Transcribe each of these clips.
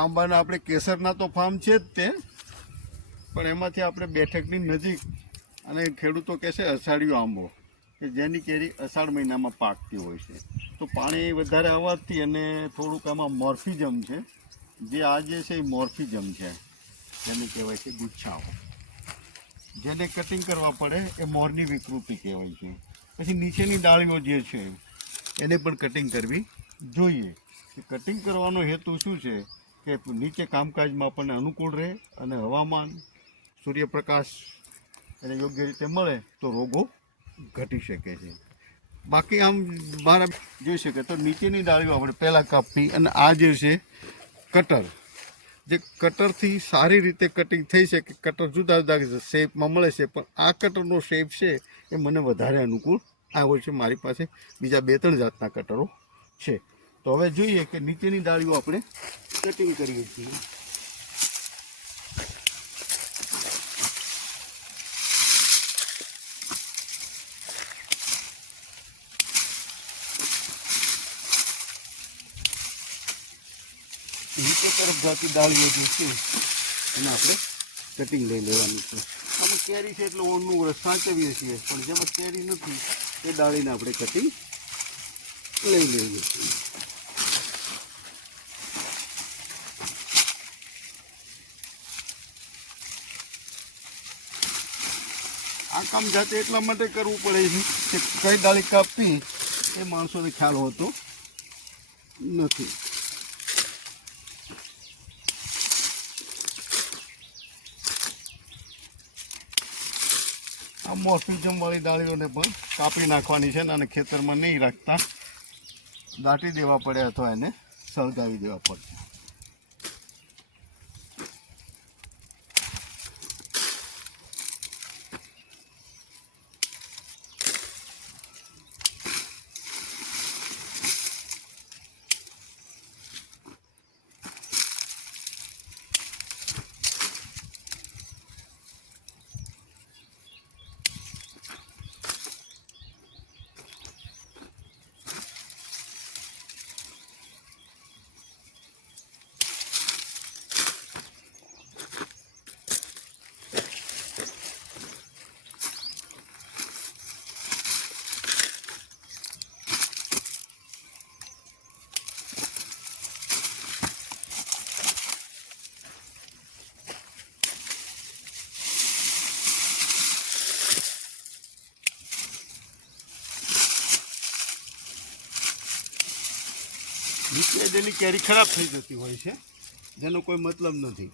આંબાના આપણે કેસરના તો ફાર્મ છે જ તે, પણ એમાંથી આપણે બેઠકની નજીક અને ખેડૂતો કહેશે અષાઢિયો આંબો કે જેની કેરી અષાઢ મહિનામાં પાકતી હોય છે. તો પાણી વધારે આવવાથી અને થોડુંક આમાં મોર્ફિઝમ છે, જે આ જે છે એ મોર્ફિઝમ છે, જેને કહેવાય છે ગુચ્છાઓ, જેને કટિંગ કરવા પડે એ મોરની વિકૃતિ કહેવાય છે. પછી નીચેની ડાળીઓ જે છે એને પણ કટિંગ કરવી જોઈએ. કટિંગ કરવાનો હેતુ શું છે કે નીચે કામકાજમાં આપણને અનુકૂળ રહે અને હવામાન સૂર્યપ્રકાશ એને યોગ્ય રીતે મળે તો રોગો ઘટી શકે છે. બાકી આમ મારા જોઈ શકે તો નીચેની ડાળીઓ આપણે પહેલાં કાપવી, અને આ જે છે કટર, જે કટરથી સારી રીતે કટિંગ થઈ શકે. કટર જુદા જુદા શેપમાં મળે છે, પણ આ કટરનો શેપ છે એ મને વધારે અનુકૂળ આવ્યો છે. મારી પાસે બીજા 2-3 જાતના કટરો છે. તો હવે જોઈએ કે નીચેની ડાળીઓ આપણે કટિંગ કરીએ છીએ. નીચે તરફ જાતી ડાળીઓ જે છે એને આપણે કટિંગ લઈ લેવાનું છે. અમે કેરી છે એટલે ઓળનું વરસ સાચવીએ છીએ, પણ જેમાં કેરી નથી એ ડાળીને આપણે કટિંગ લઈ લઈએ છીએ. આ કામ જાતે એટલા માટે કરવું પડે છે કે કઈ ડાળી કાપવી એ માણસોને ખ્યાલ હોતો નથી. આ મોર્ફિઝમ વાળી ડાળીઓને પણ કાપી નાખવાની છે અને ખેતરમાં નહીં રાખતા, દાટી દેવા પડે અથવા એને સળગાવી દેવા પડે. નીચે જેની કેરી ખરાબ થઈ જતી હોય છે, જેનો કોઈ મતલબ નથી.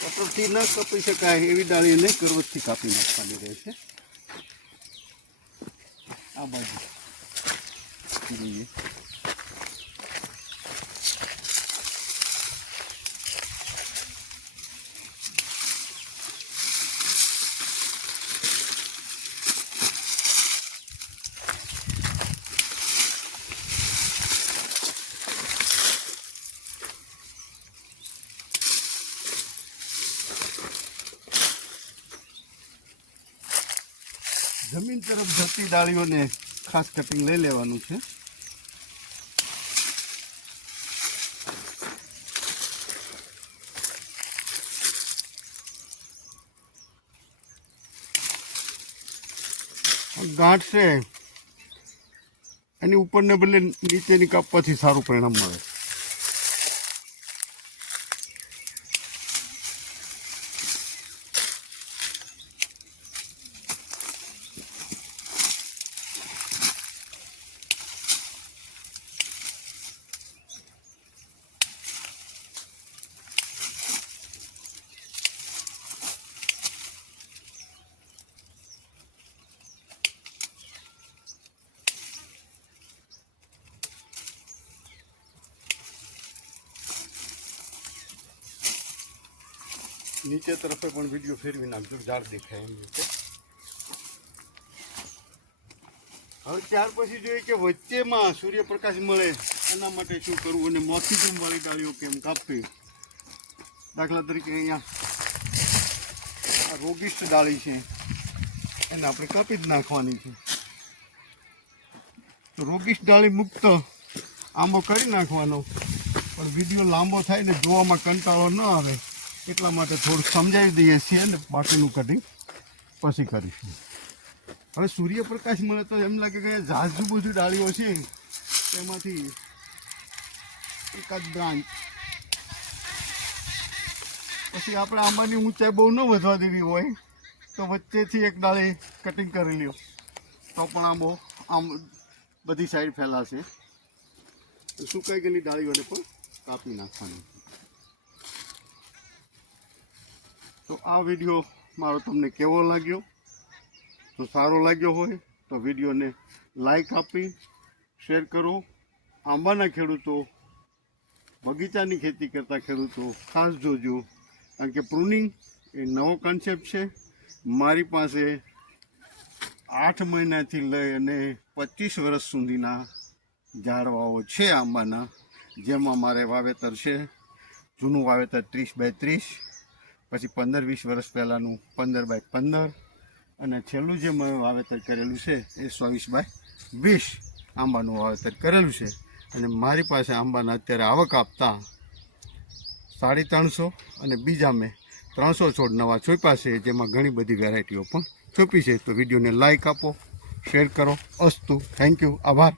કટરથી ન કાપી શકાય એવી ડાળીને કરવતથી કાપી નાખવાની રહેશે. આ બાજુ જોઈએ. જમીન તરફ જતી ડાળીઓને ખાસ કટિંગ લઈ લેવાનું છે. ગાંઠ છે એની ઉપરને બદલે નીચેની કાપવાથી સારું પરિણામ મળે. નીચે તરફે પણ વિડીયો ફેરવી નાખજો, ઝાડ દેખાય એમ રીતે. હવે ત્યાર પછી જોઈએ કે વચ્ચેમાં સૂર્યપ્રકાશ મળે એના માટે શું કરવું અને મોર્ફિઝમ વાળી ડાળીઓ કેમ કાપવી. દાખલા તરીકે અહીંયા આ રોગિષ્ટ ડાળી છે એને આપણે કાપી જ નાખવાની છે. રોગિષ્ટ ડાળી મુક્ત આંબો કરી નાખવાનો, પણ વિડીયો લાંબો થાય ને જોવામાં કંટાળો ન આવે એટલા માટે થોડુંક સમજાવી દઈએ છીએ ને બાકીનું કટિંગ પછી કરીશું. હવે સૂર્યપ્રકાશ મળે તો એમ લાગે કે ઝાઝુ બધી ડાળીઓ છે તેમાંથી એકાદ બ્રાન્ચ. પછી આપણે આંબાની ઊંચાઈ બહુ ન વધવા દેવી હોય તો વચ્ચેથી એક ડાળી કટિંગ કરી લ્યો તો પણ આંબો આમ બધી સાઈડ ફેલાશે. સુકાઈ ગયેલી ડાળીઓને પણ કાપી નાખવાની. તો આ વિડીયો મારો તમને કેવો લાગ્યો? તો સારો લાગ્યો હોય તો વિડીયોને લાઈક આપી શેર કરો. આંબાના ખેડૂતો, બગીચાની ખેતી કરતા ખેડૂતો ખાસ જોજો, કારણ કે પ્રુનિંગ એ નવો કન્સેપ્ટ છે. મારી પાસે 8 મહિનાથી લઈ અને 25 વર્ષ સુધીના ઝાડવાઓ છે આંબાના, જેમાં મારે વાવેતર છે જૂનું વાવેતર 30x30, પછી 15-20 વર્ષ પહેલાંનું 15x15, અને છેલ્લું જે મેં વાવેતર કરેલું છે એ 24x20 આંબાનું વાવેતર કરેલું છે. અને મારી પાસે આંબાના અત્યારે આવક આપતા 350 અને બીજા મેં 300 છોડ નવા ચોપ્યા છે, જેમાં ઘણી બધી વેરાયટીઓ પણ ચોપી છે. તો વિડીયોને લાઈક આપો, શેર કરો. અસ્તુ, થેન્ક યુ, આભાર.